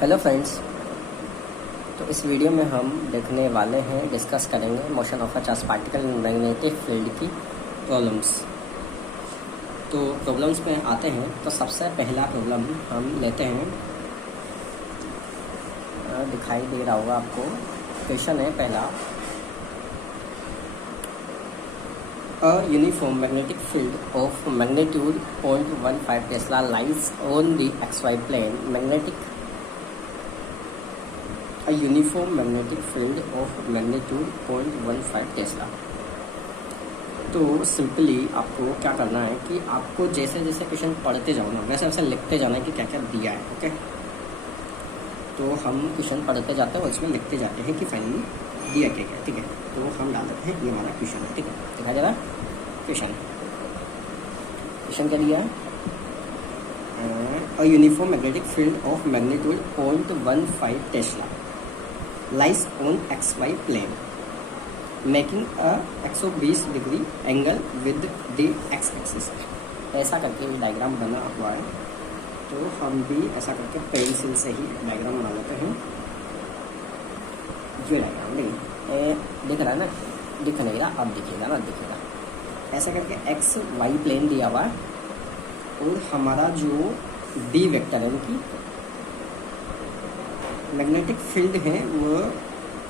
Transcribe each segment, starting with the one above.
Hello friends. तो इस video में हम देखने वाले हैं, डिस्कस करेंगे motion of a charge particle in magnetic field की प्रॉब्लम्स। तो प्रॉब्लम्स में आते हैं तो सबसे पहला प्रॉब्लम हम लेते हैं, दिखाई दे रहा होगा आपको। क्वेश्चन है पहला, a uniform magnetic field of magnitude 0.15 tesla lies on the XY plane magnetic A uniform magnetic field of magnitude 0.15 tesla. तो सिंपली आपको क्या करना है कि आपको जैसे जैसे क्वेश्चन पढ़ते जाओ ना, वैसे वैसे लिखते जाना है कि क्या क्या दिया है। ओके, तो हम क्वेश्चन पढ़ते जाते हैं और इसमें लिखते जाते हैं कि फाइनली दिया क्या क्या। ठीक है, तो हम डाल देते हैं, ये हमारा क्वेश्चन है। ठीक है, दिखाई दे रहा है क्वेश्चन क्या दिया है। A uniform magnetic field of magnitude 0.15 Tesla lies on XY plane making a 120 degree angle with the X axis. ऐसा करके डायग्राम बना हुआ है, तो हम भी ऐसा करके पेंसिल से ही डायग्राम बना लेते हैं। ये डायग्राम नहीं दिख रहा है ना, दिख नहीं रहा, अब दिखेगा ना, दिखेगा। ऐसा करके XY प्लेन दिया हुआ है और हमारा जो डी वेक्टर है उनकी मैग्नेटिक फील्ड है वो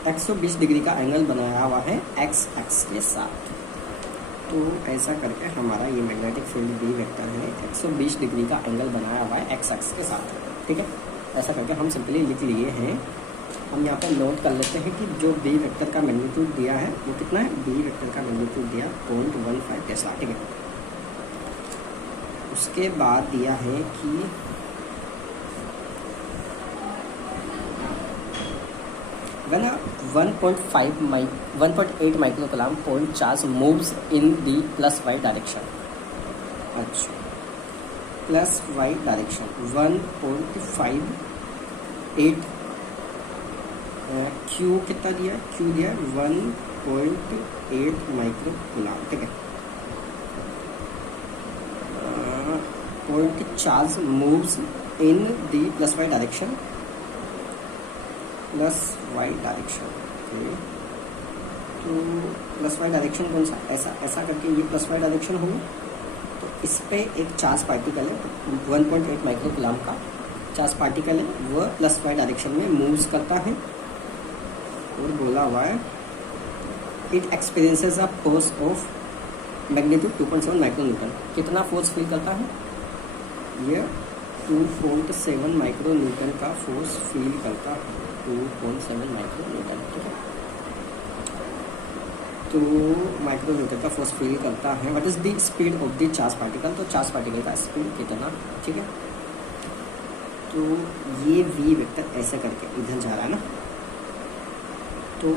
120 डिग्री का एंगल बनाया हुआ है एक्स एक्स के साथ। तो ऐसा करके हमारा ये मैग्नेटिक फील्ड डी वेक्टर है 120 डिग्री का एंगल बनाया हुआ है एक्स एक्स के साथ। ठीक है, ऐसा करके हम सिंपली लिख लिए हैं। हम यहाँ पर नोट कर लेते हैं कि जो बी वेक्टर का मैग्नीट्यूड दिया है वो कितना है। बी वेक्टर का मैग्नीट्यूड दिया 0.15 टेस्ला। ठीक है, उसके बाद दिया है कि when a 1.8 microcoulomb point charge moves in the plus Y direction. अच्छा, प्लस वाई डायरेक्शन 1.58 क्यू कितना दिया है, क्यू दिया है 1.8 माइक्रोकूलम। ठीक है, point charge moves in the plus Y direction, plus Y direction. तो प्लस वाई डायरेक्शन कौन सा, ऐसा करके ये प्लस वाई डायरेक्शन होगा। तो इस पे एक चार्ज पार्टिकल है 1.8 माइक्रोकूलम का चार्ज पार्टिकल है, वह प्लस वाई डायरेक्शन में मूव्स करता है और बोला हुआ है it experiences a force of magnitude 2.7 micro Newton. कितना फोर्स फील करता है ये 2.7 माइक्रो न्यूटन का फोर्स फील करता है, 2.7 माइक्रो न्यूटन। ठीक है, तो माइक्रो न्यूटन का फोर्स फील करता है। What is the speed of the charge particle, तो चार्ज पार्टिकल का स्पीड कितना। ठीक है, तो ये वी वेक्टर ऐसा करके इधर जा रहा है ना, तो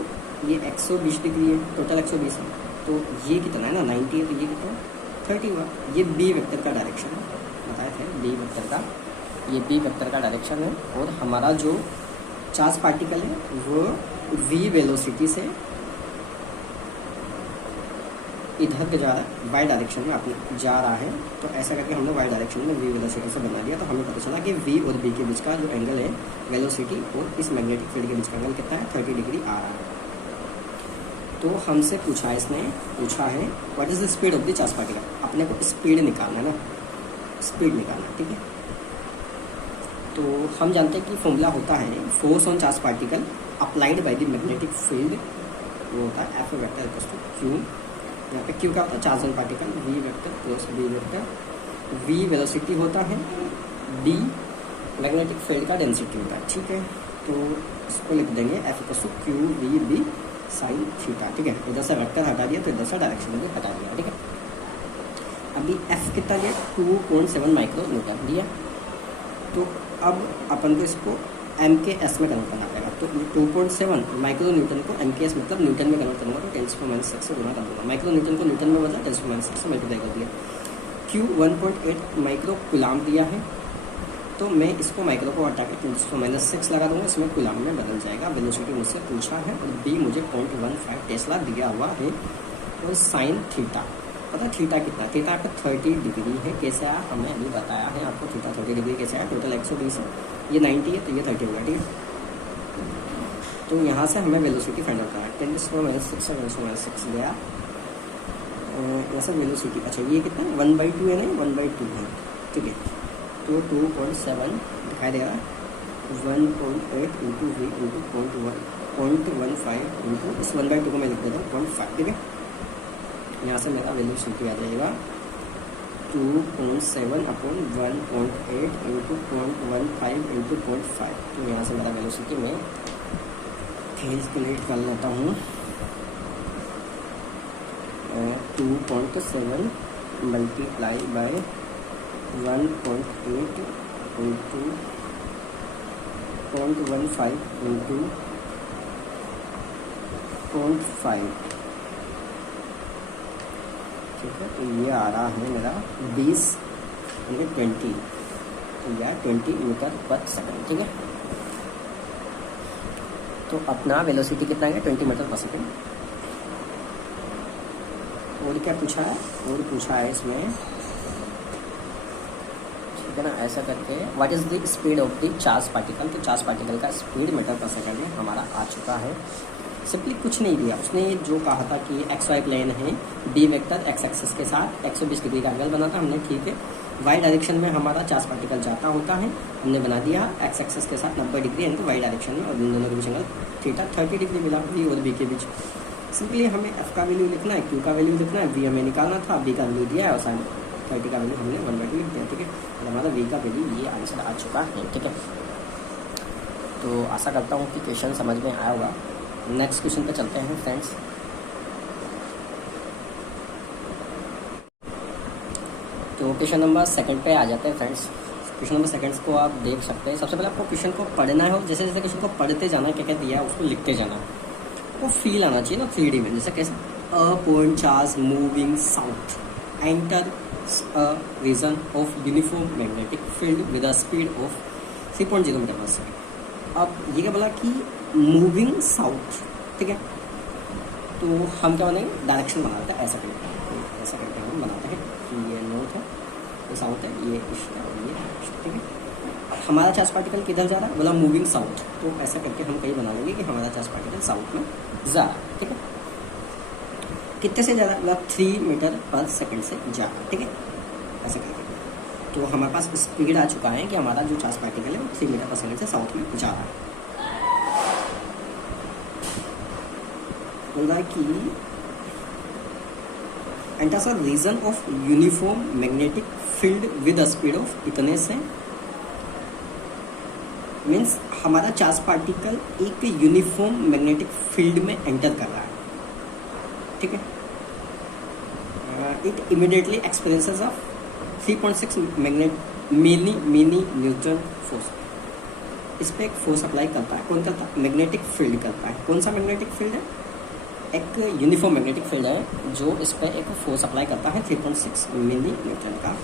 ये 120 डिग्री है, टोटल 120 है, तो ये कितना है ना 90 है, तो ये कितना 30 हुआ। ये बी वेक्टर का डायरेक्शन है, बताए थे बी वेक्टर का, ये बी वेक्टर का डायरेक्शन है। और हमारा जो चार्ज पार्टिकल है वो v वेलोसिटी से इधर जा रहा है, वाई डायरेक्शन में अपने जा रहा है। तो ऐसा करके हमने वाई डायरेक्शन में v वेलोसिटी से बना दिया। तो हमें पता चला कि v और b के बीच का जो एंगल है वेलोसिटी और इस मैग्नेटिक फील्ड के बीच का एंगल कितना है, 30 डिग्री आ रहा है। तो हमसे पूछा है, इसने पूछा है what is the speed of the charge particle. अपने को स्पीड निकालना है ना, स्पीड निकालना। ठीक है, तो हम जानते हैं कि फॉर्मूला होता है force on charge particle applied by the magnetic field, वो होता है F vector equals to Q. यहाँ पे क्यू क्या होता है, charge on particle, V vector plus B vector. V velocity होता है, डी मैग्नेटिक फील्ड का डेंसिटी होता है। ठीक है, तो इसको लिख देंगे F equals to Q V B sine theta. ठीक है, इधर से वेक्टर हटा दिया तो इधर से डायरेक्शन भी हटा दिया। ठीक है, अभी एफ कितना दिया 2.7 माइक्रो न्यूटन दिया। तो अब अपन को इसको एम के एस में कन्वर्ट करना पड़ेगा। तो 2.7 माइक्रो न्यूटन को एम के एस मतलब न्यूटन में कन्वर्ट करूँगा, तो 10⁻⁶ से गुणा कर दूँगा। माइक्रो न्यूटन को न्यूटन में बदला, 10⁻⁶ से मल्टीप्लाई कर दिया। क्यू 1.8 माइक्रो कुलाम दिया है, तो मैं इसको माइक्रो को हटा के 10⁻⁶ लगा दूँगा, इसमें कुलाम में बदल जाएगा। वेलोसिटी मुझसे पूछा है और बी मुझे 0.15 टेस्ला दिया हुआ है। और साइन थीटा पता है थीटा कितना, थीटा आपका 30 डिग्री है। कैसे आया हमें अभी बताया है आपको, थीटा 30 डिग्री कैसे आया, टोटल 120 है, ये 90 है तो ये 30 होगा, ठीक है। तो यहाँ से हमें वेलोसिटी फाइंड आउट करना है, 10⁻⁶ गया ऐसा वेलोसिटी। अच्छा ये कितना है, 1/2 है, नहीं 1/2 है, ठीक है। तो 2.7 दिखाई दे रहा है, 1.8 इंटू वी इंटू 0.15 इंटू इस 1/2 को मैं लिख देता हूँ 0.5, ठीक है। यहाँ से मेरा वेलोसिटी आ जाएगा 2.7 अपॉन 1.8 इंटू 0.15 इंटू 0.5। तो यहाँ से मेरा वेलोसिटी मैं कैलकुलेट कर लेता हूँ, 2.7 मल्टीप्लाई बाय 1.8 इंटू 0.15 इंटू 0.5, ठीक है। तो ये आ रहा है मेरा 20 यानी 20, तो यह 20 मीटर पर सेकंड, ठीक है। तो अपना वेलोसिटी कितना है, 20 मीटर पर सेकंड। और क्या पूछा है, और पूछा है इसमें, ठीक है ना, ऐसा करके what is the speed of the charge particle. तो चार्ज पार्टिकल का स्पीड मीटर पर सेकंड में हमारा आ चुका है। सिंपली कुछ नहीं दिया उसने, जो कहा था कि XY प्लेन है, बी वेक्टर एक्स एक्सिस के साथ 120 डिग्री का एंगल बना था हमने, ठीक है। वाई डायरेक्शन में हमारा चार्ज पार्टिकल जाता होता है, हमने बना दिया एक्स एक्सिस के साथ 90 डिग्री यानी वाई डायरेक्शन में, और इन दोनों के बीच एंगल थीटा 30 डिग्री मिला वी और बी के बीच। सिंपली हमें एफ का वैल्यू लिखना है, क्यू का वैल्यू लिखना है, वी हमें निकालना था, बी का वैल्यू दिया है और साइन 30 का वैल्यू हमने 1/2 लिख दिया, ठीक है। और हमारा वी का वैल्यू ये आंसर आ चुका है, ठीक है। तो आशा करता हूँ कि क्वेश्चन समझ में आया होगा। नेक्स्ट क्वेश्चन पे चलते हैं फ्रेंड्स। तो क्वेश्चन नंबर 2 पे आ जाते हैं फ्रेंड्स। क्वेश्चन नंबर 2 को आप देख सकते हैं। सबसे पहले आपको क्वेश्चन को पढ़ना है और जैसे जैसे क्वेश्चन को पढ़ते जाना है, क्या क्या दिया है उसको लिखते जाना है। वो फील आना चाहिए ना 3D में, जैसे कैसे a point charge moving south enter a region of uniform magnetic field with a speed of 3.0 metre per second. अब ये क्या बोला कि मूविंग साउथ, ठीक है। तो हम क्या बनाएंगे, डायरेक्शन बनाते हैं, ऐसा करके, तो ऐसा करके हम बनाते हैं कि ये नॉर्थ है, ये साउथ है, ये ईस्ट है और ये वेस्ट, ठीक है। हमारा चार्ज पार्टिकल किधर जा रहा है, बोला मूविंग साउथ, तो ऐसा करके हम कहीं बना लेंगे कि हमारा चार्ज पार्टिकल साउथ में जा रहा है, ठीक है। कितने से जा रहा है, मतलब 3 मीटर पर सेकंड से जा रहा है, ठीक है, ऐसा करके। तो हमारे पास स्पीड आ चुका है कि हमारा जो चार्ज पार्टिकल है वो 3 मीटर पर सेकंड से साउथ में जा रहा है। बोल रहा है कि enters a region of uniform magnetic field with a speed of इतने से, मीन्स हमारा चार्ज पार्टिकल एक यूनिफॉर्म मैग्नेटिक फील्ड में एंटर कर रहा है, ठीक है। It immediately experiences of 3.6 mini newton force. इस पर एक फोर्स अप्लाई करता है, कौन करता है, मैग्नेटिक फील्ड करता है। कौन सा मैग्नेटिक फील्ड है, एक यूनिफॉर्म मैग्नेटिक फील्ड है जो इस पर एक फोर्स अप्लाई करता है 3.6 मिली न्यूटन का,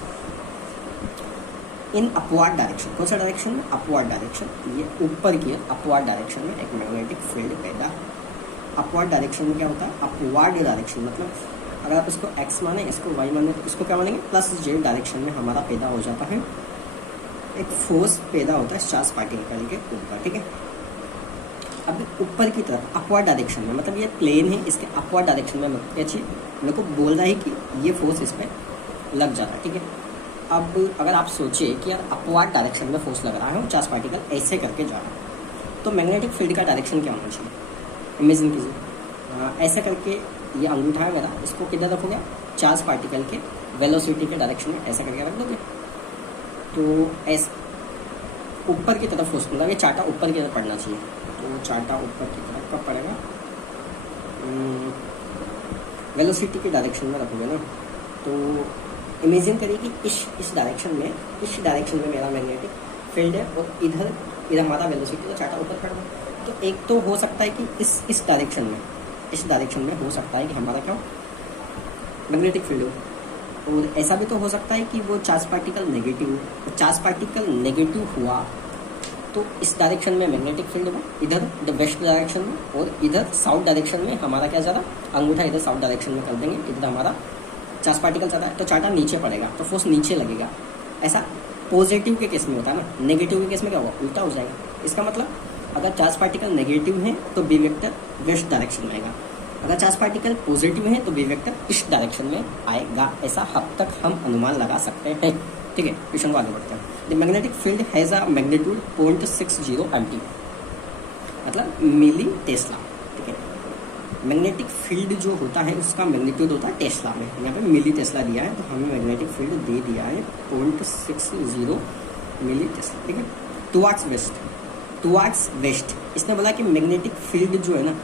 इन अपवर्ड डायरेक्शन। कौन सा डायरेक्शन में, अपवर्ड डायरेक्शन, ये ऊपर की अपवर्ड डायरेक्शन में एक मैग्नेटिक फील्ड पैदा। अपवर्ड डायरेक्शन में क्या होता है, अपवर्ड डायरेक्शन मतलब अगर आप इसको एक्स माने, इसको वाई माने, तो इसको क्या मानेंगे, प्लस जेड डायरेक्शन में हमारा पैदा हो जाता है, एक फोर्स पैदा होता है चार्ज पार्टिकल के ऊपर, ठीक है। अब ऊपर की तरफ अपवर्ड डायरेक्शन में, मतलब ये प्लेन है, इसके अपवर्ड डायरेक्शन में मेरे को बोल रहा है कि ये फोर्स इस पर लग जाता है, ठीक है। अब अगर आप सोचिए कि यार अपवर्ड डायरेक्शन में फोर्स लग रहा है और चार्ज पार्टिकल ऐसे करके जा रहा है, तो मैग्नेटिक फील्ड का डायरेक्शन क्या होना चाहिए, इमेजिन कीजिए। ऐसा करके ये अंगूठा है मेरा, इसको किधर रखोगे, चार्ज पार्टिकल के वेलोसिटी के डायरेक्शन में ऐसा करके रख दोगे, तो ऐसे ऊपर की तरफ फोर्स, मतलब ये चार्टा ऊपर की तरफ पड़ना चाहिए। तो चार्टा ऊपर की तरफ कब पड़ेगा, वेलोसिटी के डायरेक्शन में रखोगे ना। तो इमेजिन करिए कि इस डायरेक्शन में मेरा मैग्नेटिक फील्ड है और इधर हमारा वेलोसिटी, तो चार्टा ऊपर खड़ा है। तो एक तो हो सकता है कि इस डायरेक्शन में हो सकता है कि हमारा क्या मैग्नेटिक फील्ड हो, और ऐसा भी तो हो सकता है कि वो चार्ज पार्टिकल नेगेटिव हो। चार्ज पार्टिकल नेगेटिव हुआ तो इस डायरेक्शन में मैग्नेटिक फील्ड में, इधर द वेस्ट डायरेक्शन में, और इधर साउथ डायरेक्शन में हमारा क्या ज़्यादा, अंगूठा इधर साउथ डायरेक्शन में कर देंगे, इधर हमारा चार्ज पार्टिकल चाहता है तो चाटा नीचे पड़ेगा, तो फोर्स नीचे लगेगा। ऐसा पॉजिटिव के केस में होता है ना, नेगेटिव के केस में क्या होगा, उल्टा हो जाएगा। इसका मतलब अगर चार्ज पार्टिकल नेगेटिव है तो बी वेक्टर वेस्ट डायरेक्शन में आएगा, अगर चार्ज पार्टिकल पॉजिटिव है तो बी वेक्टर इस डायरेक्शन में आएगा। ऐसा अब तक हम अनुमान लगा सकते हैं। ठीक है, क्वेश्चन को आगे बढ़ते हैं। The magnetic field has a magnitude 0.60 MT, मतलब मिली टेस्ला। ठीक है, मैग्नेटिक फील्ड जो होता है उसका मैग्नीट्यूड होता है टेस्ला में, यहाँ पे मिली टेस्ला दिया है, तो हमें मैग्नेटिक फील्ड दे दिया है 0.60 मिली टेस्ला। ठीक है, टुवार्ड्स वेस्ट, इसने बोला कि मैग्नेटिक फील्ड जो है ना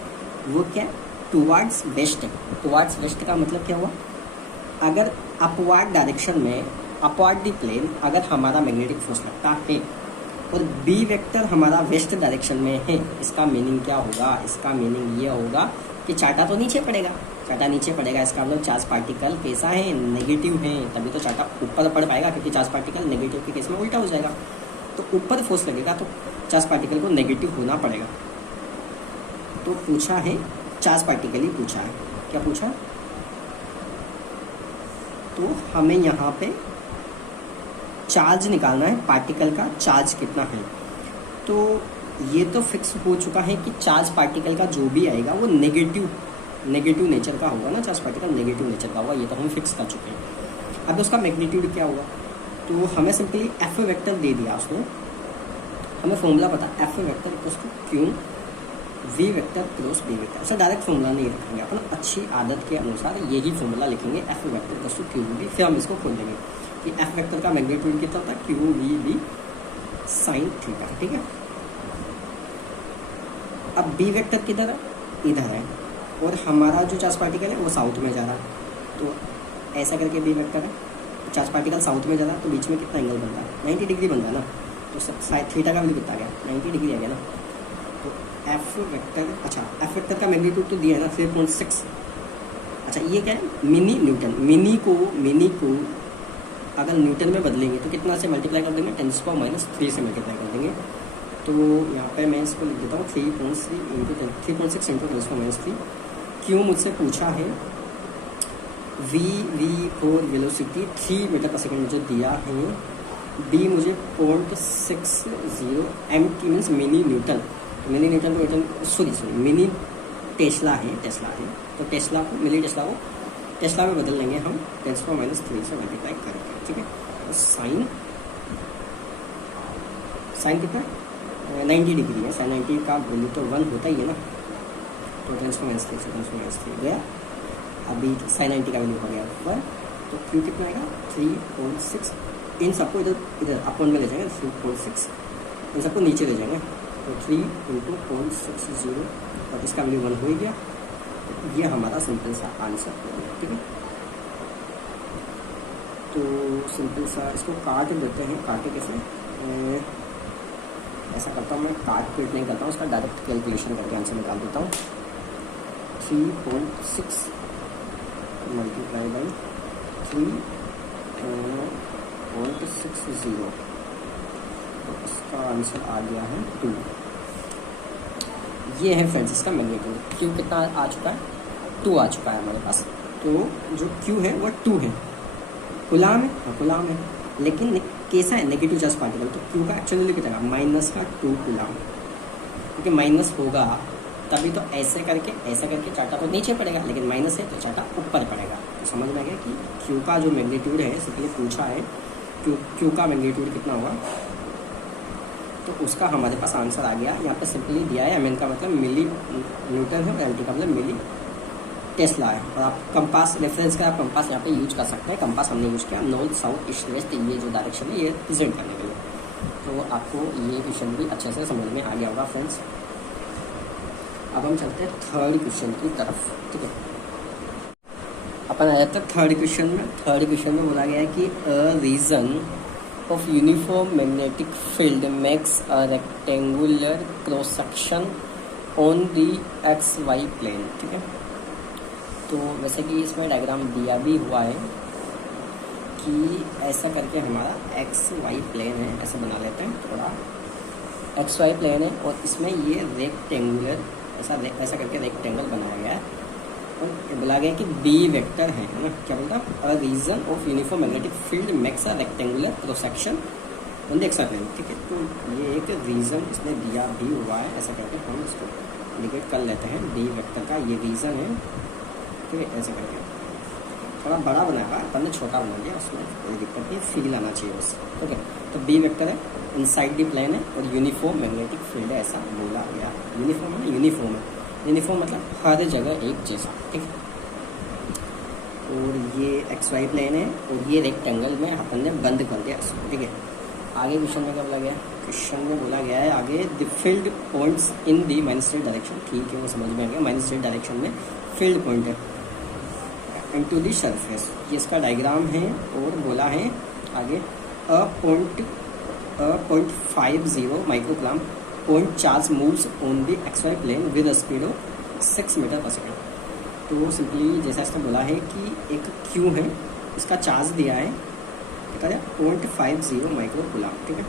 वो क्या है, टुवार्ड्स वेस्ट है। टुवार्ड्स वेस्ट का मतलब क्या हुआ, अगर अपवर्ड डायरेक्शन में, अपवर्ड दी प्लेन अगर हमारा मैग्नेटिक फोर्स लगता है और बी वेक्टर हमारा वेस्ट डायरेक्शन में है, इसका मीनिंग क्या होगा, इसका मीनिंग ये होगा कि चाटा तो नीचे पड़ेगा, चाटा नीचे पड़ेगा। इसका मतलब चार्ज पार्टिकल कैसा है, नेगेटिव है, तभी तो चाटा ऊपर पड़ पाएगा, क्योंकि चार्ज पार्टिकल नेगेटिव के केस में उल्टा हो जाएगा। तो ऊपर फोर्स लगेगा तो चार्ज पार्टिकल को नेगेटिव होना पड़ेगा। तो पूछा है चार्ज पार्टिकल ही पूछा है, क्या पूछा, तो हमें यहाँ पे चार्ज निकालना है, पार्टिकल का चार्ज कितना है। तो ये तो फिक्स हो चुका है कि चार्ज पार्टिकल का जो भी आएगा वो नेगेटिव नेचर का होगा ना, चार्ज पार्टिकल नेगेटिव नेचर का होगा, ये तो हम फिक्स कर चुके हैं। अब उसका मैग्नीट्यूड क्या होगा, तो हमें सिंपली एफ वेक्टर दे दिया उसने, हमें फॉर्मूला पता, F vector equals to Q V vector cross B vector. ऐसा डायरेक्ट फॉर्मूला नहीं रखेंगे अपन, अच्छी आदत के अनुसार यही फॉर्मूला लिखेंगे, F vector equals to Q V. फिर हम इसको खोल देंगे कि एफ वेक्टर का मैग्नीट्यूड कितना होता है, Q V B sine theta. ठीक है, अब बी वेक्टर किधर है, इधर है, और हमारा जो चार्ज पार्टिकल है वो साउथ में जा रहा है, तो ऐसा करके बी वेक्टर है, चार्ज पार्टिकल साउथ में जा रहा है, तो बीच में कितना एंगल बनता है, 90 डिग्री बनता है ना, तो थीटा का वैल्यू कितना आ गया, 90 डिग्री आ गया ना। तो एफ वेक्टर, अच्छा एफ वेक्टर का मैग्नीट्यूड तो दिया है ना 3.6। अच्छा ये क्या है, मिनी न्यूटन, मिनी को अगर न्यूटन में बदलेंगे तो कितना से मल्टीप्लाई कर देंगे, 10⁻³ से मल्टीप्लाई कर देंगे। तो यहाँ पे मैं इसको लिख देता हूँ 3.6 इंटू 10⁻³ क्यों मुझसे पूछा है, we for velocity 3 metre per second मुझे दिया है, डी मुझे 0.60 MT मीन्स मिनी न्यूटन को मिनी टेस्ला है, तो टेस्ला को मिली टेस्ला में बदल लेंगे हम 10⁻³ से मल्टीप्लाई करके। ठीक है, तो साइन कितना 90 डिग्री है, साइन 90 का वैल्यू तो 1 होता ही है ना, तो 10⁻³ गया। अभी साइन 90 का वैल्यू हो गया 1, तो क्यू कितना आएगा 3.6। इन सबको इधर अपन में ले जाएंगे 3.6, इन सबको नीचे ले जाएंगे, तो 3 × 0.60 और इसका वैल्यू 1 हो ही गया। ये हमारा सिंपल सा आंसर हो गया। ठीक है, तो सिंपल सा इसको काट देते हैं, काटे कैसे, ऐसा करता हूँ मैं, काट पीट नहीं करता हूँ, उसका डायरेक्ट कैलकुलेशन करके आंसर निकाल देता हूँ। 3.6 मल्टीप्लाई बाई 3.60, तो इसका आंसर आ गया है 2। ये है फ्रेंड्स इसका मैग्नीट्यूड। क्यू कितना आ चुका है, 2 आ चुका है हमारे पास। तो जो क्यू है वो 2 है, कूलाम है, हाँ कूलाम है, लेकिन कैसा है नेगेटिव चार्ज पार्टिकल, तो क्यू का एक्चुअली कितना -2 कूलाम, क्योंकि माइनस होगा तभी तो ऐसे करके चाटा तो नीचे पड़ेगा, लेकिन माइनस है तो चाटा ऊपर पड़ेगा। तो समझ में आ गया कि क्यू का जो मैग्नीट्यूड है, इसलिए पूछा है क्यू का मैग्नीट्यूड कितना होगा, तो उसका हमारे पास आंसर आ गया। यहाँ पे सिंपली दिया है, एम का मतलब मिली न्यूटन है और एल का मतलब मिली टेस्ला है। और आप कंपास रेफरेंस का आप कंपास यहाँ पे यूज कर सकते हैं। कंपास हमने यूज किया नॉर्थ साउथ ईस्ट वेस्ट, ये जो डायरेक्शन है ये प्रेजेंट करने के लिए। तो आपको ये क्वेश्चन भी अच्छे से समझ में आ गया होगा फ्रेंड्स। अब हम चलते हैं थर्ड क्वेश्चन की तरफ। ठीक है, अपन आ जाते हैं थर्ड क्वेश्चन में। थर्ड क्वेश्चन में बोला गया है कि a reason of uniform magnetic field makes a rectangular cross section on the XY plane। ठीक है, तो वैसे कि इसमें डायग्राम दिया भी हुआ है कि ऐसा करके हमारा XY प्लेन है, ऐसा बना लेते हैं, थोड़ा XY प्लेन है और इसमें ये रेक्टेंगुलर ऐसा करके रेक्टेंगल बनाया गया है। और बोला गया कि बी वेक्टर है ना, क्या बोलता है, a region of uniform magnetic field makes a rectangular प्रो सेक्शन ऑन द एक्स प्लेन। ठीक है, तो ये एक रीजन इसने दिया भी हुआ है, ऐसा करके हम इसको इंडिकेट कर लेते हैं। बी वेक्टर का ये रीजन है, ठीक है, ऐसा करके थोड़ा बड़ा बनाया, अपन ने छोटा बना दिया, उसमें कोई दिक्कत नहीं, फील आना चाहिए बस। ठीक है, तो बी वेक्टर है, इनसाइड द प्लेन है और यूनिफॉर्म मैग्नेटिक फील्ड है, ऐसा बोला गया। यूनिफॉर्म है, यूनिफॉर्म है, यूनिफॉर्म मतलब हर जगह एक जैसा। ठीक है, और ये एक्स वाई प्लेन है और ये रेक्टेंगल में अपन ने बंद कर दिया इसको। ठीक है, आगे क्वेश्चन में क्या बोला गया, क्वेश्चन में बोला गया है आगे the field points in the minus Z direction. ठीक है, वो समझ में आ गया, माइनस जेड डायरेक्शन में फील्ड पॉइंट है इनटू दी सरफेस, ये इसका डायग्राम है। और बोला है आगे a point 50 microcoulomb point charge moves on the X Y plane with a speed of 6 metre per second. तो सिंपली जैसा इसने बोला है कि एक क्यू है, इसका चार्ज दिया है कितना है 0.50 माइक्रोकूलम। ठीक है,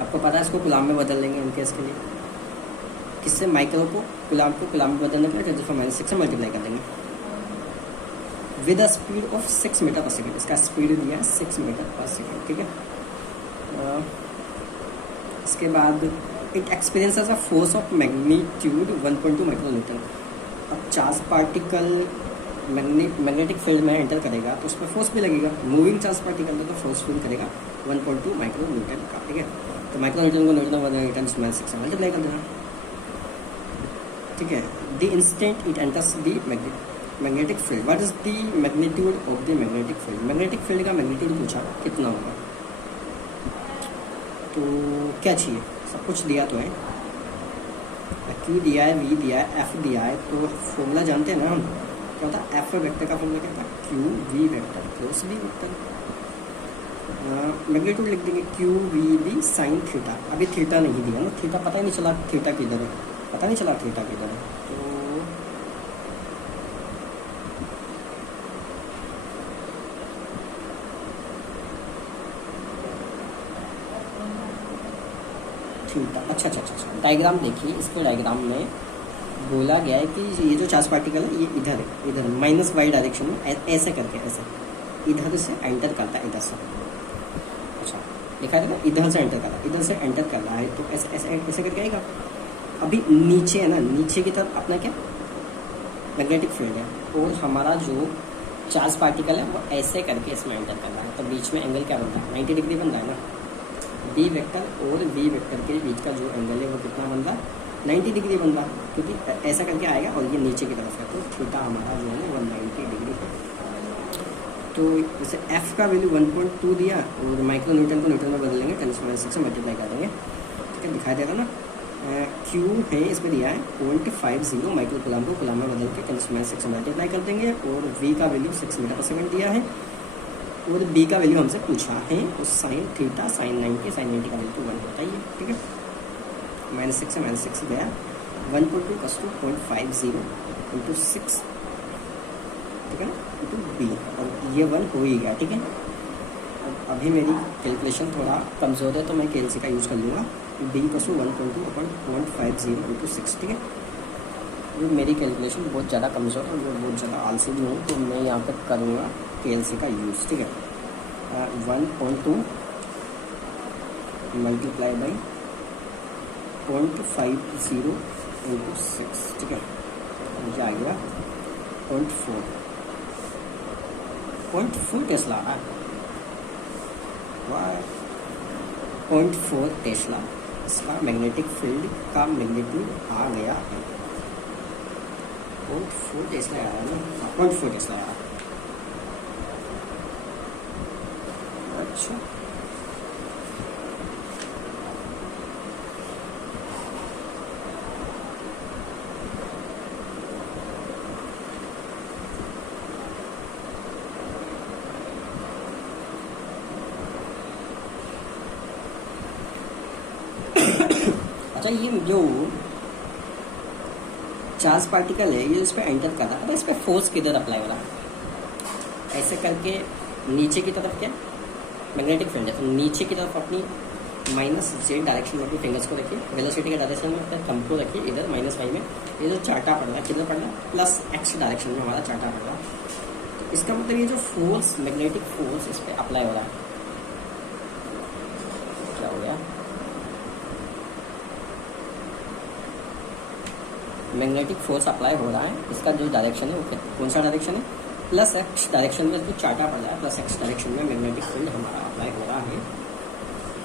आपको पता है इसको कुलाम में बदल लेंगे इनके इसके लिए, किससे, माइक्रो को कुलाम में बदलने के लिए 10⁻⁶ से मल्टीप्लाई कर देंगे with a speed of 6 metre per second. इसका स्पीड दिया है 6 मीटर पर सेकेंड। ठीक है, इसके बाद it experiences a force of magnitude 1.2 माइक्रोन्यूटन। अब चार्ज पार्टिकल मैग्नेटिक फील्ड में एंटर करेगा तो उसमें फोर्स भी लगेगा, मूविंग चार्ज पार्टिकल तो फोर्स फील करेगा 1.2 माइक्रोन्यूटन का। ठीक है, तो माइक्रोन्यूटन को न्यूटन से मल्टीप्लाई कर देना। ठीक है, the instant it enters the magnetic field, what is the magnitude of the magnetic field. Magnetic field का मैग्नीट्यूड पूछा कितना होगा, तो क्या चाहिए, सब कुछ दिया तो है, क्यू दिया है, वी दिया है, एफ दिया है, तो फॉर्मूला जानते हैं ना हम, क्या होता है, एफ वेक्टर का फॉर्मूला क्या होता है, Q V vector plus V vector. Magnitude लिख देंगे Q V B sine theta. अभी थीटा नहीं दिया ना, थीटा पता ही नहीं चला थीटा किधर है, पता नहीं चला थीटा किधर है, तो थीटा। अच्छा, डायग्राम देखिए, इसके डायग्राम में बोला गया है कि ये जो चार्ज पार्टिकल है ये इधर है, इधर माइनस वाई डायरेक्शन में ऐसे करके, ऐसे इधर से एंटर करता है, इधर से। अच्छा, दिखा देगा, इधर से एंटर कर रहा है, इधर से एंटर कर रहा है, तो ऐसे ऐसे ऐसे करके आएगा। अभी नीचे है ना, नीचे की तरफ अपना क्या मैग्नेटिक फील्ड है, और हमारा जो चार्ज पार्टिकल है वो ऐसे करके इसमें एंटर कर रहा है, तो बीच में एंगल क्या बनता है, 90 डिग्री बन रहा है ना। डी वेक्टर और वी वेक्टर के बीच का जो एंगल है वो कितना बन रहा, 90 डिग्री बन रहा, क्योंकि ऐसा करके आएगा और ये नीचे की तरफ है, तो थीटा हमारा जो है 190 डिग्री है। तो जैसे एफ का वैल्यू 1.2 दिया और माइक्रो न्यूटन को न्यूटन में बदलेंगे, 10⁻⁶ से मल्टीप्लाई कर देंगे। ठीक है, दिखाई देगा ना, क्यू है इसमें दिया है 0.50 माइक्रोकूलम को कुलाम में बदल के 10⁻⁶ से मल्टीप्लाई कर देंगे, और वी का वैल्यू 6 मीटर पर सेकेंड दिया है, और बी का वैल्यू हमसे पूछा है, और साइन थीटा साइन 90 का वैल्यू तो 1 होता ही है। ठीक है, -6 से -6 गया, 1.2 = 0.50 × 6, ठीक है ना, इंटू बी, और ये 1 हो ही गया। ठीक है, अभी मेरी कैलकुलेशन थोड़ा कमज़ोर है तो मैं केएलसी का यूज़ कर लूँगा, बी = 1.2 / 0.50 × 6। ठीक है, ये मेरी कैलकुलेशन बहुत ज़्यादा कमज़ोर है, मैं बहुत ज़्यादा आलसी भी हूँ, तो मैं यहाँ पर करूँगा केएलसी का यूज़। ठीक है, 1.2 मल्टीप्लाई बाई 0.50 × 6। ठीक है, मुझे आ गया 0.4 टेस्ला आ रहा है, 0.4 टेस्ला इसका मैग्नेटिक फील्ड का मैग्नीट्यूड आ गया है, 0.4 टेस्ला आया है ना, 0.4 टेस्ला आया। अच्छा, अच्छा, ये जो चार्ज पार्टिकल है ये इस पर एंटर कर रहा है, इस पर फोर्स किधर अप्लाई हो रहा है, ऐसे करके नीचे की तरफ क्या मैग्नेटिक फील्ड है, तो नीचे की तरफ अपनी माइनस जेड डायरेक्शन में अपने फिंगर्स को रखिए, वेलोसिटी के डायरेक्शन में अपने थंब को रखिए इधर माइनस वाई में। ये जो चार्टा पड़ रहा है किधर पड़ रहा है, प्लस एक्स डायरेक्शन में हमारा चार्टा पड़ रहा है। तो इसका मतलब ये जो फोर्स, मैग्नेटिक फोर्स इस पर अप्लाई हो रहा है, क्या हो गया, मैग्नेटिक फोर्स अप्लाई हो रहा है। इसका जो डायरेक्शन है वो कौन सा डायरेक्शन है, प्लस एक्स डायरेक्शन में जो चार्टा पड़ रहा है, प्लस एक्स डायरेक्शन में मैग्नेटिक फील्ड हमारा अप्लाई हो रहा है।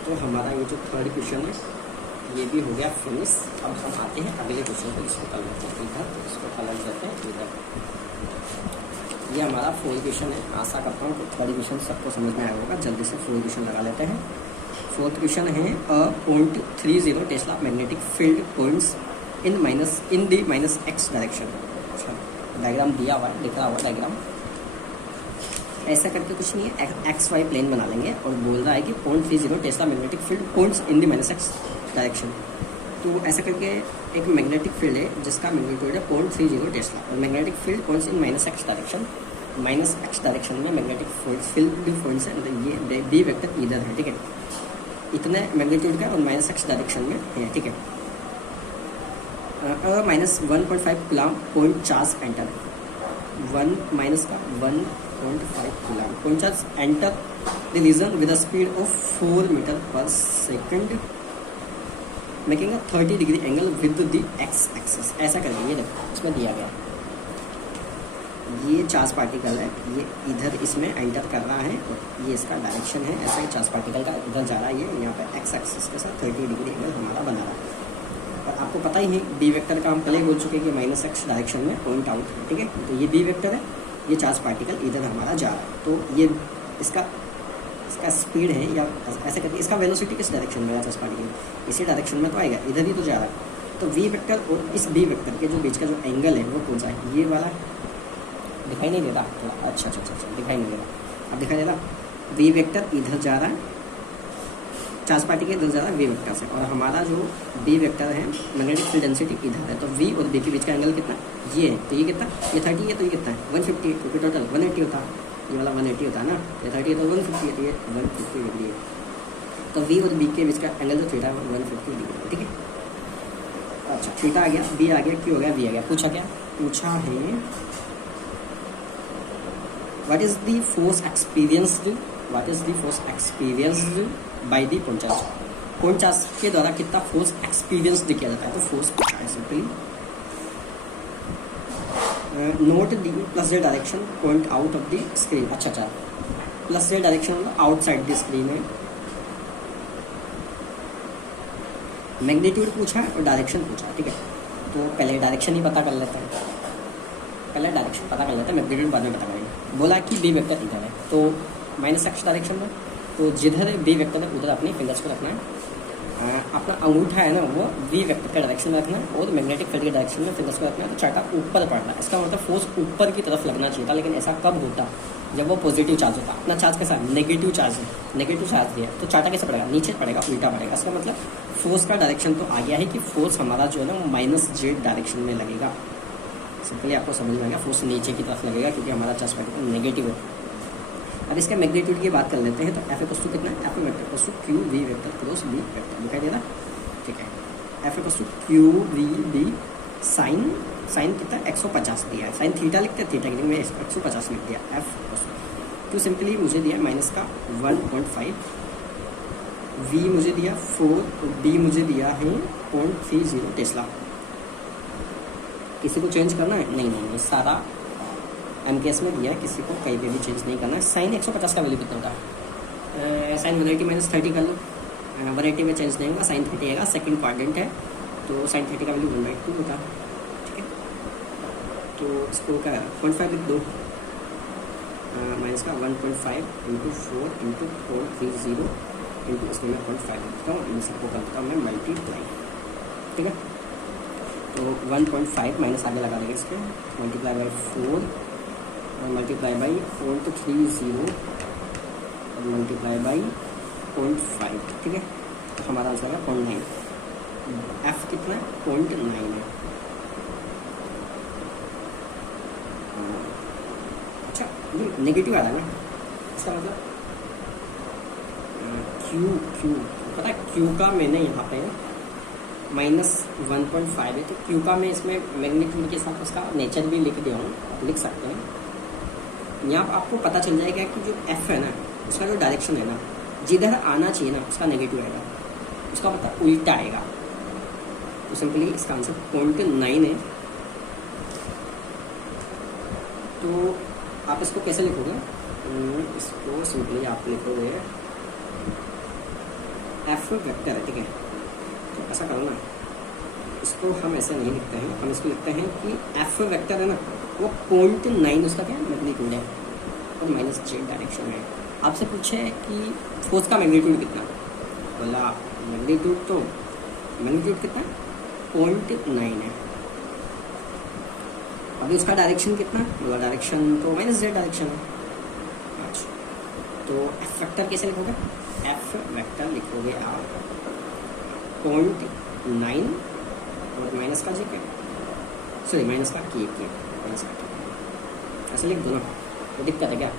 तो हमारा ये जो थर्ड क्वेश्चन है ये भी हो गया फिनिश। अब हम आते हैं अगले क्वेश्चन पर, इसको कर लेते हैं इधर, तो इसको अलग करते हैं इधर। ये हमारा फोर्थ क्वेश्चन है, आशा करता हूँ कि थर्ड क्वेश्चन सबको समझ में आया होगा। जल्दी से फोर्थ क्वेश्चन लगा लेते हैं। फोर्थ क्वेश्चन है 0.30 Tesla magnetic field points in the minus x direction. अच्छा, डायग्राम दिया हुआ है, दिख रहा हुआ डायग्राम। ऐसा करके कुछ नहीं है, एक्स वाई प्लेन बना लेंगे और बोल रहा है कि 0.30 Tesla magnetic field points in the minus x direction. तो ऐसा करके एक मैग्नेटिक फील्ड है जिसका मैग्नीट्यूड है 0.30 टेस्ला, और मैग्नेटिक फील्ड पॉइंट्स इन minus x direction. Minus x direction में मैग्नेटिक फील्ड पॉइंट्स है, ये डी वेक्टर इधर है, ठीक है, इतने मैग्नीट्यूड का और माइनस एक्स डायरेक्शन में है, ठीक है। Minus 1.5 coulomb point charge enter, 1 minus का 1.5 coulomb point charge enter the region with the speed of 4 metre per second making a 30 degree angle with the x axis. ऐसा करके ये देखो इसमें दिया गया, ये चार्ज पार्टिकल है, ये इधर इसमें एंटर कर रहा है और ये इसका डायरेक्शन है। ऐसा ही चार्ज पार्टिकल का इधर जा रहा है, ये यहाँ पे एक्स एक्सिस के साथ 30 डिग्री एंगल हमारा बना रहा है। और आपको पता ही है डी वेक्टर का हम पहले बोल चुके हैं कि माइनस एक्स डायरेक्शन में पॉइंट आउट है, ठीक है। तो ये डी वेक्टर है, ये चार्ज पार्टिकल इधर हमारा जा रहा है। तो ये इसका स्पीड है, या ऐसे करके इसका वेलोसिटी किस डायरेक्शन में है, चार्ज पार्टिकल इसी डायरेक्शन में तो आएगा, इधर ही तो जा रहा है। तो वी वेक्टर और इस डी वेक्टर के जो बीच का जो एंगल है वो कौन सा है, ये वाला। दिखाई नहीं दे रहा थोड़ा, अच्छा, दिखाई नहीं दे रहा, अब दिखाई दे रहा। वी वेक्टर इधर जा रहा है, चार्ज पार्टिकल इधर जा रहा है वी वेक्टर से, और हमारा जो डी वेक्टर है मैग्नेटिक फील्ड डेंसिटी इधर है। तो वी और बी के बीच का एंगल कितना, ये है, तो ये कितना, ये 30 है, तो ये कितना है 150, क्योंकि टोटल 180 होता है, ये वाला 180 होता है ना, ये 30 है तो 150 है, तो ये 150 डिग्री है। तो वी और बी के बीच का एंगल जो थीटा है 150 डिग्री है, ठीक है। अच्छा, थीटा आ गया, बी आ गया, क्यू आ गया, वी आ गया। पूछा क्या, पूछा है what is the force experienced by the point charge. Point charge के द्वारा कितना फोर्स एक्सपीरियंस्ड किया जाता है, तो फोर्स पूछा है simply. Note the plus z direction point out of the screen. अच्छा, plus z direction outside the screen है। मैग्नीट्यूड पूछा है और डायरेक्शन पूछा है, ठीक है। तो पहले डायरेक्शन ही पता कर लेते हैं, मैग्नीट्यूड बाद में पता करेंगे। बोला कि बी वेक्टर इधर है, तो माइनस एक्स डायरेक्शन में, तो जिधर बी वेक्टर है उधर अपने फिंगर्स को रखना है। अपना अंगूठा है ना वो वी वेक्टर के डायरेक्शन में रखना है और मैग्नेटिक फील्ड के डायरेक्शन में फिंगर्स को रखना है। तो चार्टा ऊपर पड़ना है, इसका मतलब फोर्स ऊपर की तरफ लगना चाहिए था, लेकिन ऐसा कब होता, जब वो पॉजिटिव चार्ज होता। अपना चार्ज कैसा नेगेटिव चार्ज है, नेगेटिव चार्ज दिया, तो चार्टा कैसे पड़ेगा, नीचे पड़ेगा, उल्टा पड़ेगा। इसका मतलब फोर्स का डायरेक्शन तो आ गया है कि फोर्स हमारा जो है ना वो माइनस जेड डायरेक्शन में लगेगा। सिंपली आपको समझ में आएगा, फोर्स नीचे की तरफ लगेगा क्योंकि हमारा चार्ज पार्टिकल नेगेटिव है। अब इसका मैग्नीट्यूड की बात कर लेते हैं, तो एफ इक्वल्स टू कितना है, F vector equals to Q V vector cross B vector, दिखाई दे रहा, ठीक है। F equals to Q V B sine कितना 150 दिया है, साइन थीटा लिखते हैं, थीटा की जगह 150 लिख दिया। एफ इक्वल्स टू सिंपली मुझे दिया माइनस का 1.5, वी मुझे दिया 4 और बी मुझे दिया है 0.30 टेस्ला। किसी को चेंज करना है, नहीं, सारा एमकेएस में दिया है, किसी को कहीं पे भी चेंज नहीं करना है। साइन 150 का वैल्यू कितना होता है, साइन 180 माइनस 30 कर लो, 180 में चेंज नहीं होगा, साइन 30 आएगा, सेकंड क्वाड्रेंट है, तो साइन 30 का वैल्यू 1/2 होता है, ठीक है। तो इसको क्या 0.5 लिख दो, माइनस का 1.5 इंटू 4 इंटू 0.30 इंटू इसमें मैं 0.5 लिखता हूँ, इन सबको करता हूँ मैं मल्टीप्लाई, ठीक है। तो 1.5 माइनस आगे लगा देंगे इसके, मल्टीप्लाई बाई 4 और मल्टीप्लाई बाई 0.30 और मल्टीप्लाई बाई 0.5, ठीक है। तो हमारा आंसर है 0.9। एफ कितना है, 0.9 है। अच्छा, ये नेगेटिव आ रहा है ना, इसका मतलब क्यू पता है क्यू का मैंने यहाँ पे -1.5 है, तो क्यू का मैं इसमें मैग्नीट्यूड के साथ उसका नेचर भी लिख दिया हूँ, आप लिख सकते हैं। यहाँ आपको पता चल जाएगा कि जो एफ है ना, उसका जो डायरेक्शन है ना, जिधर आना चाहिए ना उसका नेगेटिव आएगा, उसका मतलब उल्टा आएगा। तो सिंपली इसका आंसर 0.9 है। तो आप इसको कैसे लिखोगे? इसको सिंपली आप लिखोगे एफ वेक्टर है, ठीक है। तो ऐसा करो ना, इसको हम ऐसे नहीं लिखते हैं, हम इसको लिखते हैं कि एफ वेक्टर है ना, वो 0.9 उसका क्या मैग्नीट्यूड है और -z डायरेक्शन है। आपसे पूछे कि फोर्स का मैग्नीट्यूड कितना, बोला मैग्नीट्यूड कितना 0.9 है। अभी उसका डायरेक्शन कितना, बोला डायरेक्शन तो -z डायरेक्शन है। अच्छा, तो एफ वेक्टर कैसे लिखोगे? एफ वेक्टर लिखोगे आप 0.9 और माइनस का k, सॉरी माइनस का k, ऐसे लिख दो ना, तो दिक्कत है क्या?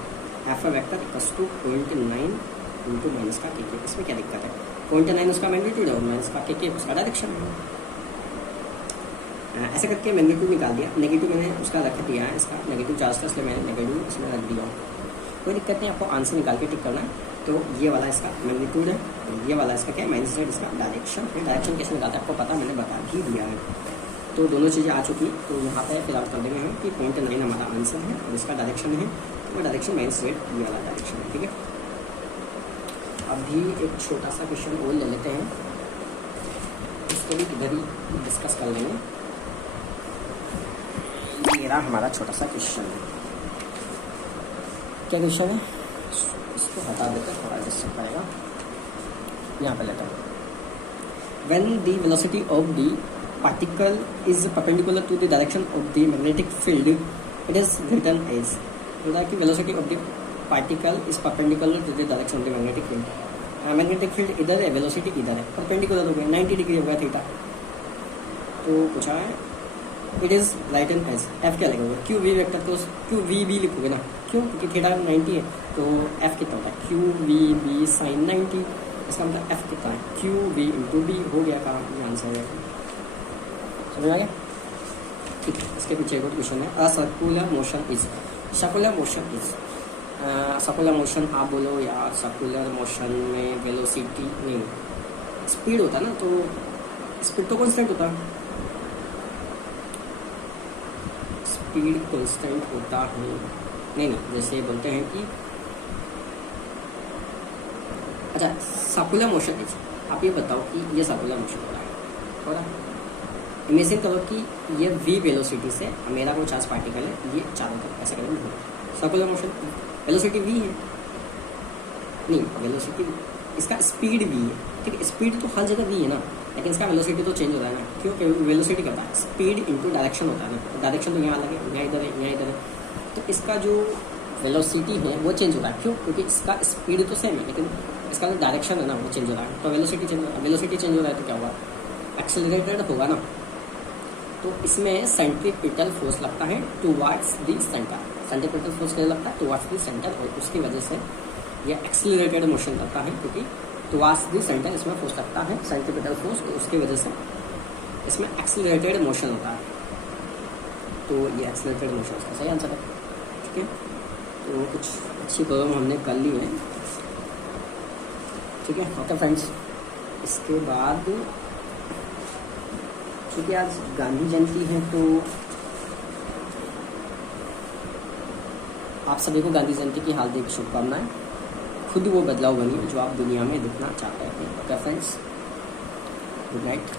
F vector equals to 0.9 into minus का k, इसमें क्या दिक्कत है? 0.9 उसका मैग्नीट्यूड है और माइनस का k उसका डायरेक्शन है। ऐसे करके मैग्नीट्यूड निकाल दिया, नेगेटिव मैंने उसका रख दिया है, इसका नेगेटिव चार्ज था इसलिए मैंने नेगेटिव इसमें रख दिया। कोई दिक्कत नहीं, आपको आंसर निकाल के टिक करना है। तो ये वाला इसका मैग्नीट्यूड है, ये वाला इसका क्या है -z, इसका डायरेक्शन है। डायरेक्शन कैसे निकालता है आपको पता, मैंने बता भी दिया है। तो दोनों चीज़ें आ चुकी, तो यहाँ पे फिलहाल कर देंगे हम कि 0.9 हमारा आंसर है और इसका डायरेक्शन है, तो डायरेक्शन -z ये वाला डायरेक्शन है, ठीक है। अभी एक छोटा सा क्वेश्चन और ले लेते हैं, इसको भी इधर ही डिस्कस कर लेंगे। मेरा हमारा छोटा सा क्वेश्चन है, क्या क्वेश्चन है इसको हटा देते हैं, थोड़ा डिस्टर्ब करेगा। यहाँ पे लेता हूँ, when the velocity of the particle is perpendicular to the direction of the magnetic field, it is written as, बोला कि velocity of the particle is perpendicular to the direction of the magnetic field। Magnetic field इधर है, velocity इधर है, perpendicular हो गया, 90 degree हो गया थीटा। तो पूछा है it is right and as, F क्या लिखोगे? क्यू वी वेक्टर, तो क्यू वी बी लिखोगे ना, क्यों? क्योंकि थीटा 90 है, तो एफ कितना होता है? क्यू वी बी साइन 90, इसका मतलब एफ कितना है? क्यू वी इंटू बी हो गया काम, ये आंसर है। समझ आ गया? ठीक है, इसके पीछे एक और क्वेश्चन है, a circular motion is, circular motion is, circular motion आप बोलो या सर्कुलर मोशन में वेलोसिटी नहीं, स्पीड होता ना, तो स्पीड तो कांस्टेंट होता, स्पीड कांस्टेंट होता है नहीं, जैसे बोलते हैं कि अच्छा सर्कुलर मोशन इज, आप ये बताओ कि ये सर्कुलर मोशन हो रहा है। इमेजिन करो कि ये v वेलोसिटी से मेरा कोई चार्ज पार्टिकल है, ये चारों तरफ ऐसा करेंगे, सर्कुलर मोशन, वेलोसिटी v है, नहीं वेलोसिटी, इसका स्पीड v है, ठीक है। स्पीड तो हर जगह v है ना, लेकिन इसका वेलोसिटी तो चेंज हो रहा है ना, क्यों? वेलोसिटी क्या होता है? स्पीड इंटू डायरेक्शन होता है ना, डायरेक्शन तो यहाँ अलग है, यहाँ इधर है, यहाँ इधर है, तो इसका जो वेलोसिटी है वो चेंज हो रहा है, क्यों? क्योंकि इसका स्पीड तो सेम है, लेकिन इसका जो डायरेक्शन है ना वो चेंज हो रहा है, तो वेलोसिटी चेंज हो रहा है। वेलोसिटी चेंज हो रहा है तो क्या होगा? एक्सेलरेटेड होगा ना, तो इसमें सेंट्रीपिटल फोर्स लगता है towards the centre, centripetal force क्या लगता है? टुवर्ड्स द सेंटर, और उसकी वजह से ये एक्सेलरेटेड मोशन लगता है, क्योंकि टुवर्ड्स द सेंटर इसमें फोर्स लगता है, सेंट्रीपिटल फोर्स, और उसकी वजह से इसमें एक्सेलरेटेड मोशन होता है, तो ये एक्सेलरेटेड मोशन इसका सही आंसर है, ठीक है। तो कुछ अच्छी प्रॉब्लम हमने कर ली है, ठीक है। ओके फ्रेंड्स, इसके बाद क्योंकि आज गांधी जयंती है, तो आप सभी को गांधी जयंती की हार्दिक शुभकामनाएं। खुद वो बदलाव बनिए जो आप दुनिया में दिखना चाहते हैं। Okay friends, good night.